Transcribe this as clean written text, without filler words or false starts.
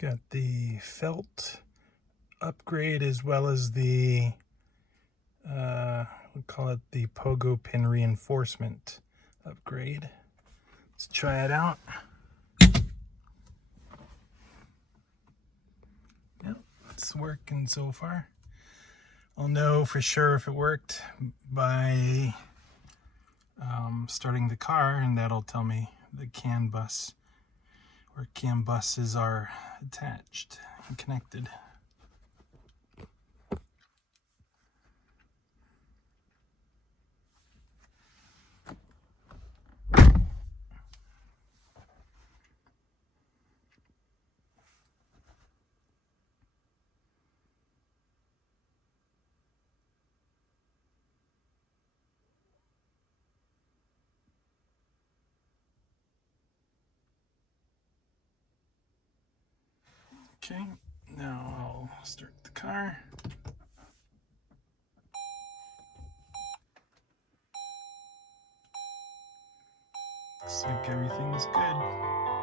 Got the felt upgrade as well as the we call it the Pogo pin reinforcement upgrade. Let's try it out. Yep, it's working so far. I'll know for sure if it worked by starting the car, and that'll tell me the CAN bus or CAN buses are attached and connected. Okay, now I'll start the car. Looks like everything's good.